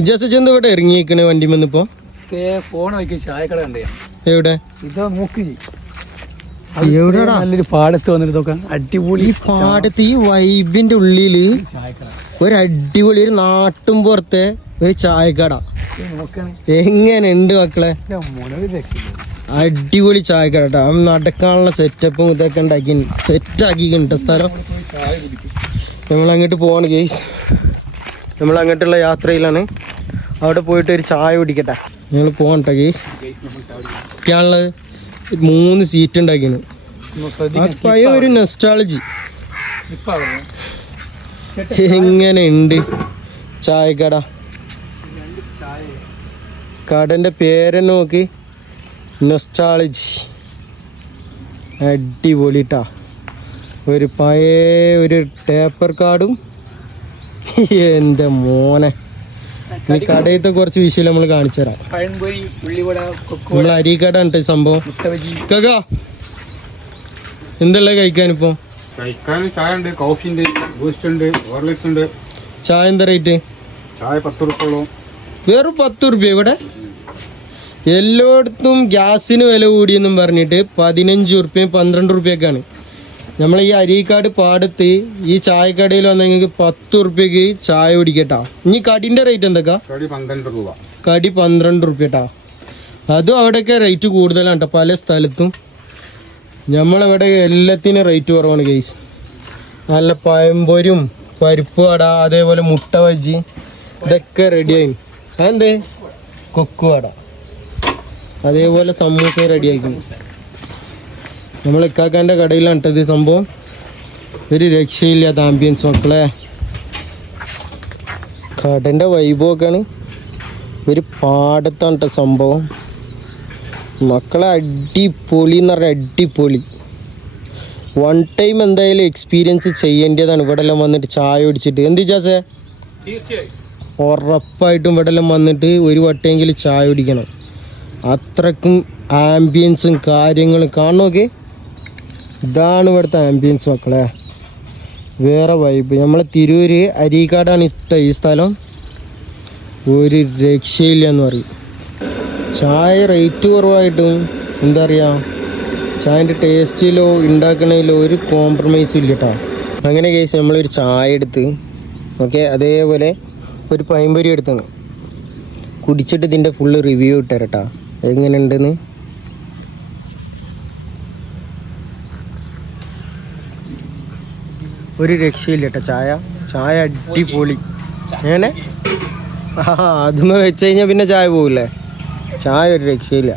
ഇജാസെന്ത് ഇവിടെ ഇറങ്ങിയേക്കണേ വണ്ടി വന്നിപ്പോ ഫോൺ വയ്ക്ക് ചായക്കട കണ്ടേ എവിടെ ഇതാ നോക്കി എവിടെയാടാ നല്ലൊരു പാടത്ത് വന്നിട്ട് അടിപൊളി ഈ പാടത്ത് ഈ വൈബിന്റെ ഉള്ളില് ഒരു അടിപൊളി ഒരു നാട്ടും പുറത്തെ ഒരു ചായക്കട എങ്ങനെയുണ്ട് മക്കളെ അടിപൊളി ചായക്കട കേട്ടോ നടക്കാനുള്ള സെറ്റപ്പും ഇതൊക്കെ ഉണ്ടാക്കി സെറ്റാക്കിയിട്ടുണ്ട് സ്ഥലം നമ്മളങ്ങോട്ട് പോവാണ് ഗെയ്സ് നമ്മളങ്ങോട്ടുള്ള യാത്രയിലാണ് അവിടെ പോയിട്ട് ഒരു ചായ കുടിക്കട്ടെ ഞങ്ങൾ പോകണ്ട ഗെയ്സ് ഇരിക്കാനുള്ള 3 സീറ്റ് ഉണ്ടാക്കിയാണ് പഴയ ഒരു നെസ്റ്റാളജി എങ്ങനെയുണ്ട് ചായക്കട കടൻ്റെ പേര് നോക്കി നെസ്റ്റാളജി അടിപൊളിട്ടാ ഒരു പഴയ ഒരു ടേപ്പർ കാർഡും എൻ്റെ മോനെ ഈ കടയത്തെ കുറച്ച് വിഷയം നമ്മൾ കാണിച്ചു തരാം നമ്മൾ അരിക്കട ഉണ്ട് സംഭവം കകാ എന്തുള്ള കഴിക്കാനിപ്പോ ചായ ഉണ്ട് കോഫി ഉണ്ട് ബൂസ്റ്റ് ഉണ്ട് ഹോർലിക്സ് ഉണ്ട് ചായ എന്താ റേറ്റ് ചായ 10 രൂപയോളം വെറും 10 രൂപ ഇവിടെ എല്ലായിടത്തും ഗ്യാസിന് വില കൂടിയെന്നും പറഞ്ഞിട്ട് 15 രൂപയും 12 രൂപയൊക്കെയാണ് നമ്മൾ ഈ അരീക്കാട് പാടത്ത് ഈ ചായക്കടയിൽ വന്നെങ്കിൽ 10 രൂപയ്ക്ക് ചായ കുടിക്കട്ടാ ഇനി കടിന്റെ റേറ്റ് എന്തൊക്കെ കടി 12 രൂപ കേട്ടാ അതും അവിടെയൊക്കെ റേറ്റ് കൂടുതലാണ് കേട്ടോ പല സ്ഥലത്തും നമ്മളിവിടെ എല്ലാത്തിനും റേറ്റ് കുറവാണ് ഗൈസ് നല്ല പഴംപൊരും പരിപ്പ് വട അതേപോലെ മുട്ട ബജി ഇതൊക്കെ റെഡിയായി അതെന്തേ കൊക്ക് വട അതേപോലെ സമൂസ റെഡിയാക്കി നമ്മൾ ഇക്കാക്കാൻ്റെ കടയിലാണ് കേട്ടത് സംഭവം ഒരു രക്ഷയില്ലാത്ത ആംബിയൻസ് മക്കളെ കടൻ്റെ വൈബൊക്കെയാണ് ഒരു പാടത്താണ് കേട്ടോ സംഭവം മക്കളെ അടിപൊളി എന്ന് പറഞ്ഞാൽ അടിപൊളി 1 ടൈം എന്തായാലും എക്സ്പീരിയൻസ് ചെയ്യേണ്ടതാണ് ഇവിടെ എല്ലാം വന്നിട്ട് ചായ കുടിച്ചിട്ട് എന്ത് ചാസേ ഉറപ്പായിട്ടും ഇവിടെ എല്ലാം വന്നിട്ട് ഒരു വട്ടമെങ്കിലും ചായ കുടിക്കണം അത്രക്കും ആംബിയൻസും കാര്യങ്ങളും കാണുമൊക്കെ ഇതാണ് ഇവിടുത്തെ ആംബിയൻസ് മക്കളെ വേറെ വൈബ് നമ്മളെ തിരൂര് അരീക്കാടാണ് ഇഷ്ടം ഈ സ്ഥലം ഒരു രക്ഷയില്ല എന്ന് പറയും ചായ റേറ്റ് കുറവായിട്ടും എന്താ പറയുക ചായൻ്റെ ടേസ്റ്റിലോ ഉണ്ടാക്കണതിലോ ഒരു കോംപ്രമൈസും ഇല്ല കേട്ടോ അങ്ങനെ കേസ് നമ്മളൊരു ചായ എടുത്ത് ഓക്കെ അതേപോലെ ഒരു പഴംപൊരി എടുത്താണ് കുടിച്ചിട്ട് ഇതിൻ്റെ ഫുള്ള് റിവ്യൂ ഇട്ടുതരാം കേട്ടോ എങ്ങനെയുണ്ടെന്ന് ഒരു രക്ഷയില്ല കേട്ടോ ചായ അടിപൊളി അങ്ങനെ അതുമേ വെച്ച് കഴിഞ്ഞാൽ പിന്നെ ചായ പോകില്ലേ ചായ ഒരു രക്ഷയില്ല